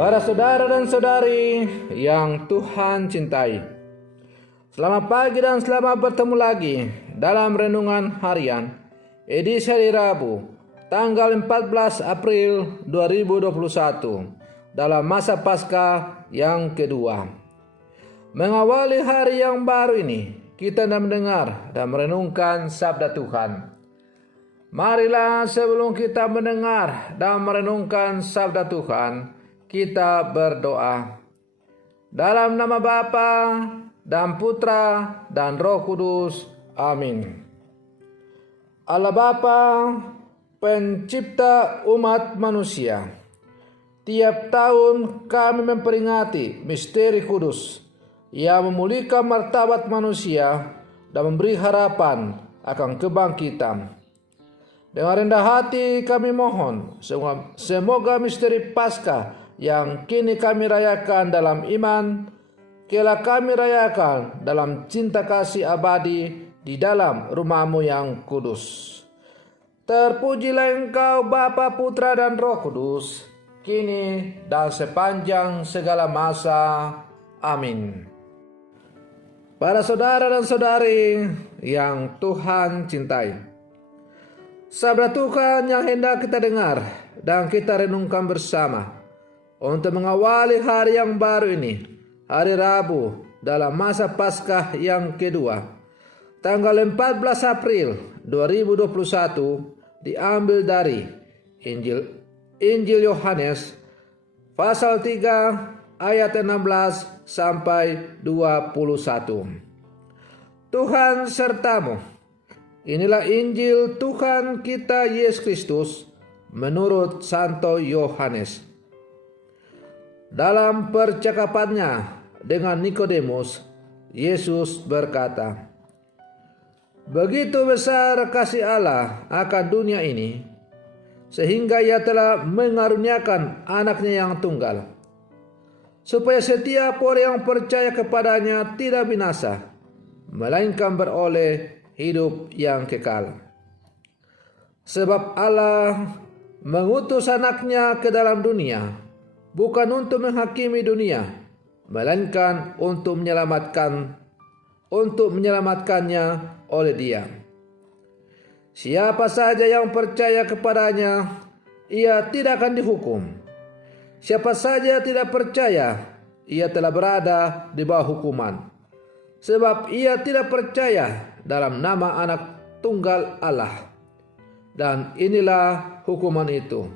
Para saudara dan saudari yang Tuhan cintai, selamat pagi dan selamat bertemu lagi dalam Renungan Harian edisi hari Rabu tanggal 14 April 2021 dalam masa Paskah yang kedua. Mengawali hari yang baru ini, kita hendak mendengar dan merenungkan sabda Tuhan. Marilah sebelum kita mendengar dan merenungkan sabda Tuhan, kita berdoa. Dalam nama Bapa dan Putra dan Roh Kudus. Amin. Allah Bapa, pencipta umat manusia, tiap tahun kami memperingati misteri kudus yang memulihkan martabat manusia dan memberi harapan akan kebangkitan. Dengan rendah hati kami mohon, semoga misteri Paskah yang kini kami rayakan dalam iman, kelak kami rayakan dalam cinta kasih abadi di dalam rumah-Mu yang kudus. Terpujilah Engkau Bapa, Putra dan Roh Kudus, kini dan sepanjang segala masa. Amin. Para saudara dan saudari yang Tuhan cintai, sabda Tuhan yang hendak kita dengar dan kita renungkan bersama untuk mengawali hari yang baru ini, hari Rabu dalam masa Paskah yang kedua, tanggal 14 April 2021, diambil dari Injil Yohanes pasal 3 ayat 16 sampai 21. Tuhan sertamu. Inilah Injil Tuhan kita Yesus Kristus menurut Santo Yohanes. Dalam percakapannya dengan Nikodemus, Yesus berkata, "Begitu besar kasih Allah akan dunia ini, sehingga Ia telah mengaruniakan anaknya yang tunggal, supaya setiap orang yang percaya kepadanya tidak binasa, melainkan beroleh hidup yang kekal. Sebab Allah mengutus anaknya ke dalam dunia, bukan untuk menghakimi dunia, melainkan untuk menyelamatkannya oleh Dia. Siapa saja yang percaya kepadanya, ia tidak akan dihukum. Siapa saja tidak percaya, ia telah berada di bawah hukuman, sebab ia tidak percaya dalam nama Anak Tunggal Allah. Dan inilah hukuman itu: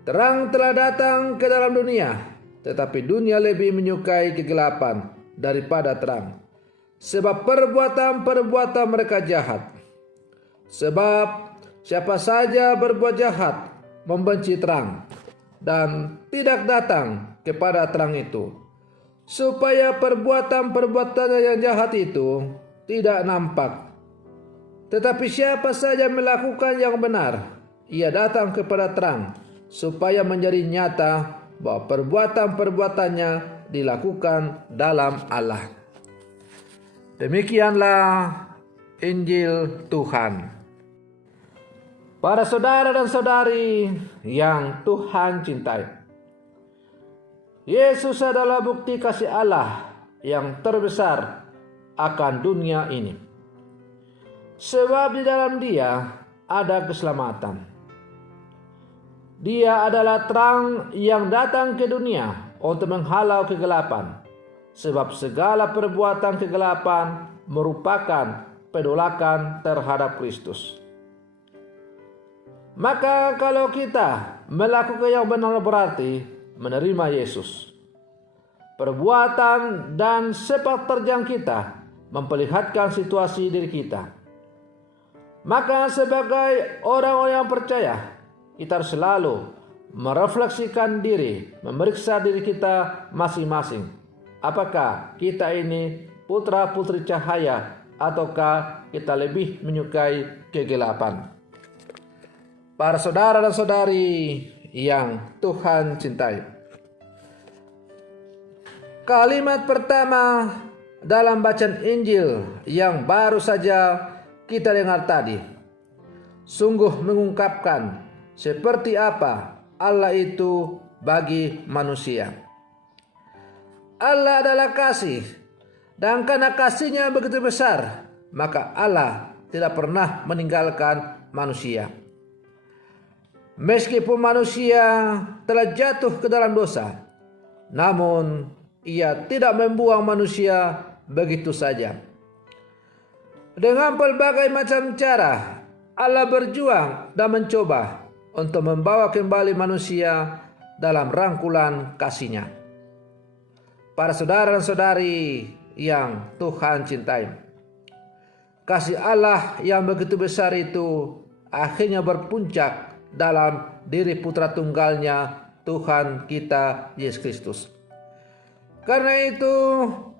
terang telah datang ke dalam dunia, tetapi dunia lebih menyukai kegelapan daripada terang, sebab perbuatan-perbuatan mereka jahat. Sebab siapa saja berbuat jahat membenci terang dan tidak datang kepada terang itu, supaya perbuatan-perbuatannya yang jahat itu tidak nampak. Tetapi siapa saja melakukan yang benar, ia datang kepada terang, supaya menjadi nyata bahwa perbuatan-perbuatannya dilakukan dalam Allah." Demikianlah Injil Tuhan. Para saudara dan saudari yang Tuhan cintai, Yesus adalah bukti kasih Allah yang terbesar akan dunia ini. Sebab di dalam Dia ada keselamatan. Dia adalah terang yang datang ke dunia untuk menghalau kegelapan, sebab segala perbuatan kegelapan merupakan penolakan terhadap Kristus. Maka kalau kita melakukan yang benar berarti menerima Yesus. Perbuatan dan sepak terjang kita memperlihatkan situasi diri kita. Maka sebagai orang-orang yang percaya, kita harus selalu merefleksikan diri, memeriksa diri kita masing-masing. Apakah kita ini putra-putri cahaya ataukah kita lebih menyukai kegelapan? Para saudara dan saudari yang Tuhan cintai, kalimat pertama dalam bacaan Injil yang baru saja kita dengar tadi sungguh mengungkapkan seperti apa Allah itu bagi manusia. Allah adalah kasih, dan karena kasih-Nya begitu besar, maka Allah tidak pernah meninggalkan manusia. Meskipun manusia telah jatuh ke dalam dosa, namun Ia tidak membuang manusia begitu saja. Dengan berbagai macam cara, Allah berjuang dan mencoba untuk membawa kembali manusia dalam rangkulan kasih-Nya. Para saudara dan saudari yang Tuhan cintai, kasih Allah yang begitu besar itu akhirnya berpuncak dalam diri putra tunggalnya Tuhan kita Yesus Kristus. Karena itu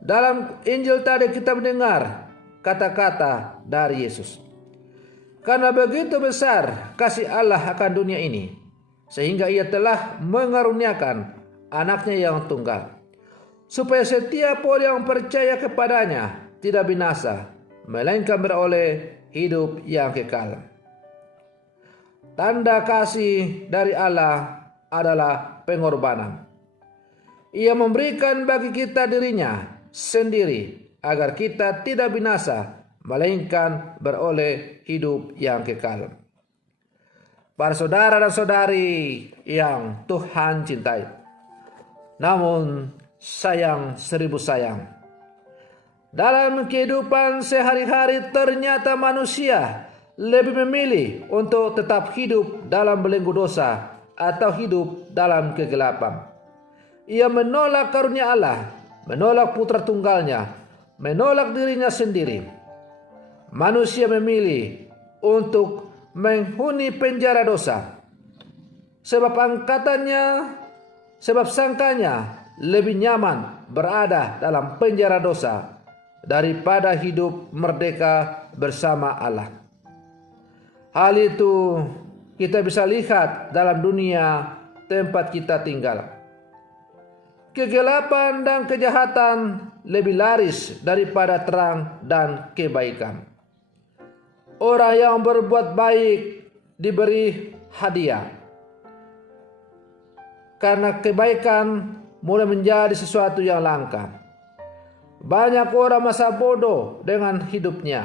dalam Injil tadi kita mendengar kata-kata dari Yesus. Karena begitu besar kasih Allah akan dunia ini, sehingga Ia telah mengaruniakan anaknya yang tunggal, supaya setiap orang yang percaya kepadanya tidak binasa, melainkan beroleh hidup yang kekal. Tanda kasih dari Allah adalah pengorbanan. Ia memberikan bagi kita dirinya sendiri agar kita tidak binasa, melainkan beroleh hidup yang kekal. Para saudara dan saudari yang Tuhan cintai, namun sayang seribu sayang, dalam kehidupan sehari-hari ternyata manusia lebih memilih untuk tetap hidup dalam belenggu dosa atau hidup dalam kegelapan. Ia menolak karunia Allah, menolak putra tunggalnya, menolak dirinya sendiri. Manusia memilih untuk menghuni penjara dosa, sebab sangkanya lebih nyaman berada dalam penjara dosa daripada hidup merdeka bersama Allah. Hal itu kita bisa lihat dalam dunia tempat kita tinggal. Kegelapan dan kejahatan lebih laris daripada terang dan kebaikan. Orang yang berbuat baik diberi hadiah, karena kebaikan mulai menjadi sesuatu yang langka. Banyak orang masa bodoh dengan hidupnya,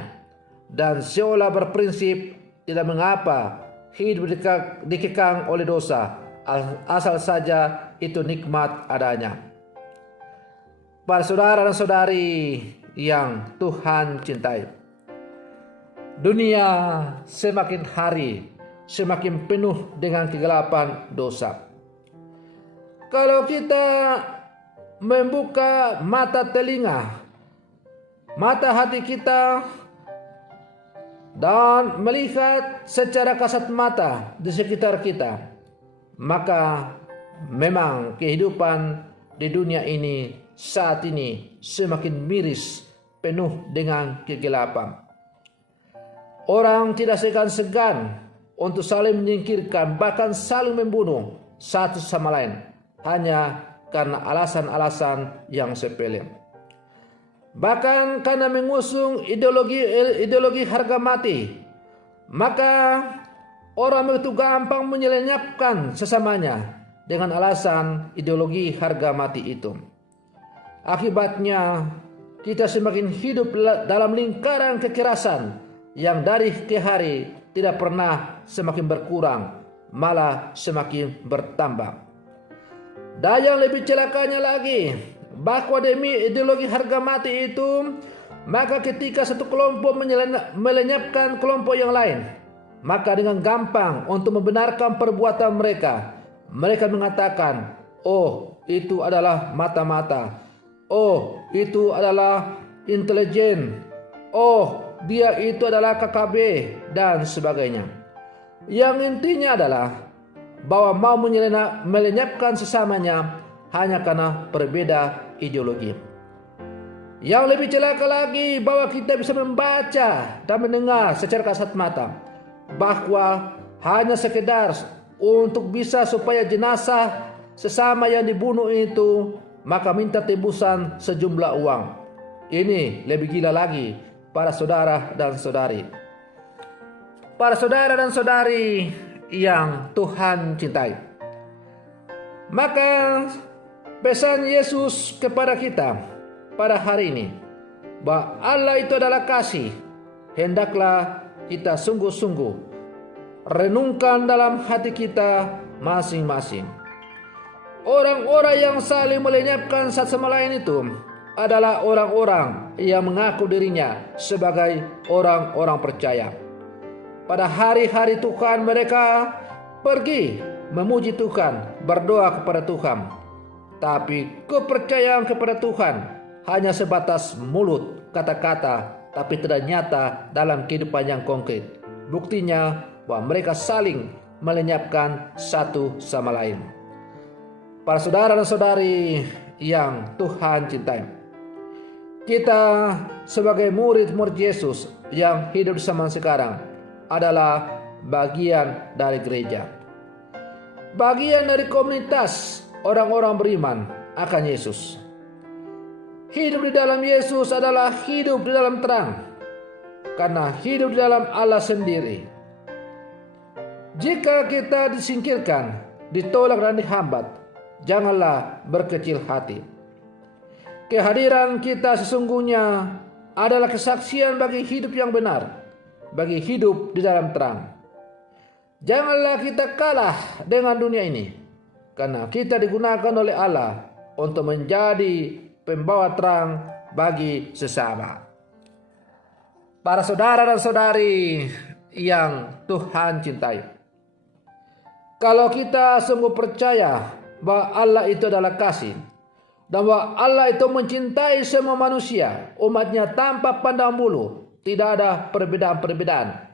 dan seolah berprinsip tidak mengapa hidup dikekang oleh dosa, asal saja itu nikmat adanya. Para saudara dan saudari yang Tuhan cintai, dunia semakin hari semakin penuh dengan kegelapan dosa. Kalau kita membuka mata telinga, mata hati kita, dan melihat secara kasat mata di sekitar kita, maka memang kehidupan di dunia ini saat ini semakin miris, penuh dengan kegelapan. Orang tidak segan-segan untuk saling menyingkirkan, bahkan saling membunuh satu sama lain, hanya karena alasan-alasan yang sepele. Bahkan karena mengusung ideologi harga mati, maka orang begitu gampang menyelenyapkan sesamanya dengan alasan ideologi harga mati itu. Akibatnya kita semakin hidup dalam lingkaran kekerasan yang dari ke hari tidak pernah semakin berkurang, malah semakin bertambah. Dan yang lebih celakanya lagi, bahwa demi ideologi harga mati itu, maka ketika satu kelompok melenyapkan kelompok yang lain, maka dengan gampang untuk membenarkan perbuatan mereka, mereka mengatakan, oh itu adalah mata-mata, oh itu adalah intelijen, oh dia itu adalah KKB, dan sebagainya. Yang intinya adalah bahwa mau melenyapkan sesamanya hanya karena berbeda ideologi. Yang lebih celaka lagi, bahwa kita bisa membaca dan mendengar secara kasat mata bahwa hanya sekedar untuk bisa supaya jenazah sesama yang dibunuh itu, maka minta tebusan sejumlah uang. Ini lebih gila lagi, para saudara dan saudari. Para saudara dan saudari yang Tuhan cintai, Maka pesan Yesus kepada kita pada hari ini, bahwa Allah itu adalah kasih. Hendaklah kita sungguh-sungguh renungkan dalam hati kita masing-masing. Orang-orang yang saling melenyapkan satu sama lain itu adalah orang-orang yang mengaku dirinya sebagai orang-orang percaya. Pada hari-hari Tuhan mereka pergi memuji Tuhan, berdoa kepada Tuhan. Tapi kepercayaan kepada Tuhan hanya sebatas mulut, kata-kata, tapi tidak nyata dalam kehidupan yang konkret. Buktinya bahwa mereka saling melenyapkan satu sama lain. Para saudara dan saudari yang Tuhan cintai, kita sebagai murid-murid Yesus yang hidup di zaman sekarang adalah bagian dari gereja, bagian dari komunitas orang-orang beriman akan Yesus. Hidup di dalam Yesus adalah hidup di dalam terang, karena hidup di dalam Allah sendiri. Jika kita disingkirkan, ditolak dan dihambat, janganlah berkecil hati. Kehadiran kita sesungguhnya adalah kesaksian bagi hidup yang benar, bagi hidup di dalam terang. Janganlah kita kalah dengan dunia ini, karena kita digunakan oleh Allah untuk menjadi pembawa terang bagi sesama. Para saudara dan saudari yang Tuhan cintai, kalau kita sungguh percaya bahwa Allah itu adalah kasih, dan bahwa Allah itu mencintai semua manusia, umatnya tanpa pandang bulu, tidak ada perbedaan-perbedaan,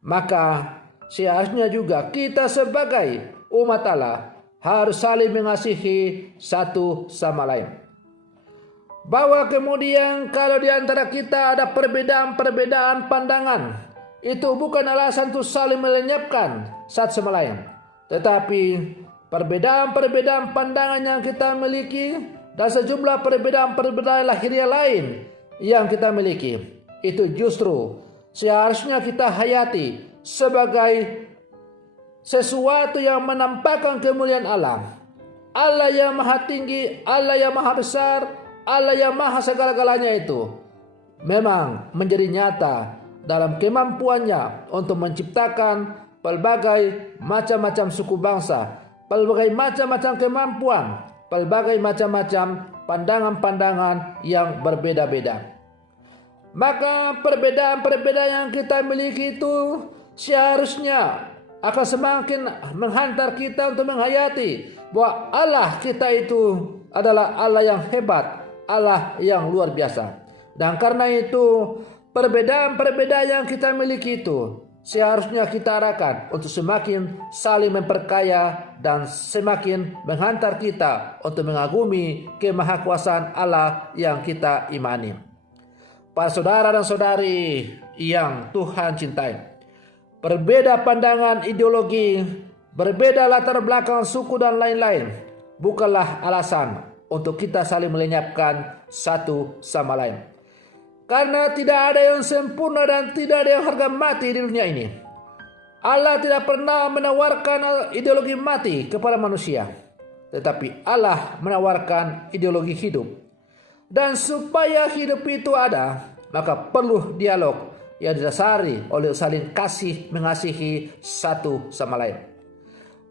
maka seharusnya juga kita sebagai umat Allah harus saling mengasihi satu sama lain. Bahwa kemudian kalau di antara kita ada perbedaan-perbedaan pandangan, itu bukan alasan untuk saling melenyapkan satu sama lain, tetapi perbedaan-perbedaan pandangan yang kita miliki dan sejumlah perbedaan-perbedaan lahiriah lain yang kita miliki, itu justru seharusnya kita hayati sebagai sesuatu yang menampakkan kemuliaan Allah. Allah yang maha tinggi, Allah yang maha besar, Allah yang maha segala-galanya itu memang menjadi nyata dalam kemampuannya untuk menciptakan pelbagai macam-macam suku bangsa, pelbagai macam-macam kemampuan, pelbagai macam-macam pandangan-pandangan yang berbeda-beda. Maka perbedaan-perbedaan yang kita miliki itu seharusnya akan semakin menghantar kita untuk menghayati bahwa Allah kita itu adalah Allah yang hebat, Allah yang luar biasa. Dan karena itu perbedaan-perbedaan yang kita miliki itu seharusnya kita arahkan untuk semakin saling memperkaya dan semakin menghantar kita untuk mengagumi kemahakuasaan Allah yang kita imani. Para saudara dan saudari yang Tuhan cintai, berbeda pandangan ideologi, berbeda latar belakang suku dan lain-lain bukanlah alasan untuk kita saling melenyapkan satu sama lain. Karena tidak ada yang sempurna dan tidak ada yang harga mati di dunia ini. Allah tidak pernah menawarkan ideologi mati kepada manusia, tetapi Allah menawarkan ideologi hidup. Dan supaya hidup itu ada, maka perlu dialog yang didasari oleh saling kasih mengasihi satu sama lain.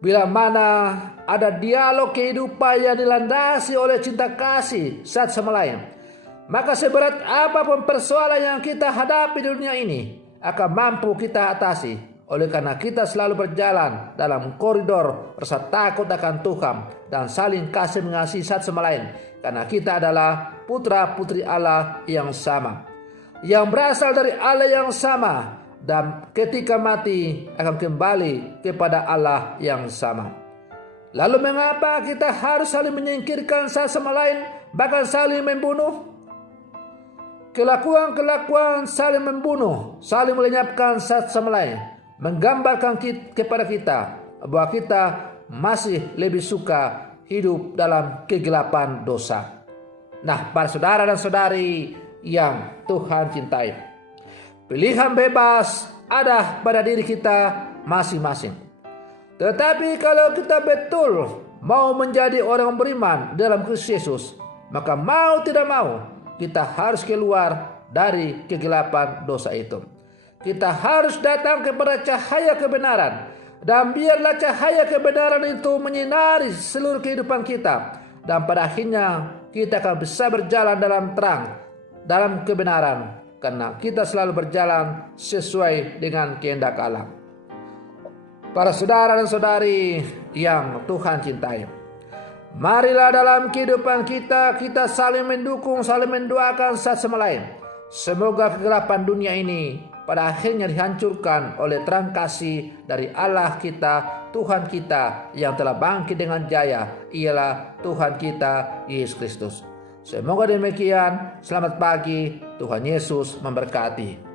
Bila mana ada dialog kehidupan yang dilandasi oleh cinta kasih satu sama lain, maka seberat apapun persoalan yang kita hadapi di dunia ini akan mampu kita atasi. Oleh karena kita selalu berjalan dalam koridor rasa takut akan Tuhan dan saling kasih mengasihi satu sama lain. Karena kita adalah putra-putri Allah yang sama, yang berasal dari Allah yang sama, dan ketika mati akan kembali kepada Allah yang sama. Lalu mengapa kita harus saling menyingkirkan satu sama lain, bahkan saling membunuh? Kelakuan-kelakuan saling membunuh, saling melenyapkan satu sama lain, menggambarkan kepada kita bahwa kita masih lebih suka hidup dalam kegelapan dosa. Nah, para saudara dan saudari yang Tuhan cintai, pilihan bebas ada pada diri kita masing-masing. Tetapi kalau kita betul mau menjadi orang beriman dalam Kristus Yesus, maka mau tidak mau kita harus keluar dari kegelapan dosa itu. Kita harus datang kepada cahaya kebenaran, dan biarlah cahaya kebenaran itu menyinari seluruh kehidupan kita, dan pada akhirnya kita akan bisa berjalan dalam terang, dalam kebenaran, karena kita selalu berjalan sesuai dengan kehendak Allah. Para saudara dan saudari yang Tuhan cintai, marilah dalam kehidupan kita saling mendukung, saling mendoakan satu sama lain. Semoga kegelapan dunia ini pada akhirnya dihancurkan oleh terang kasih dari Allah kita, Tuhan kita yang telah bangkit dengan jaya, ialah Tuhan kita Yesus Kristus. Semoga demikian. Selamat pagi. Tuhan Yesus memberkati.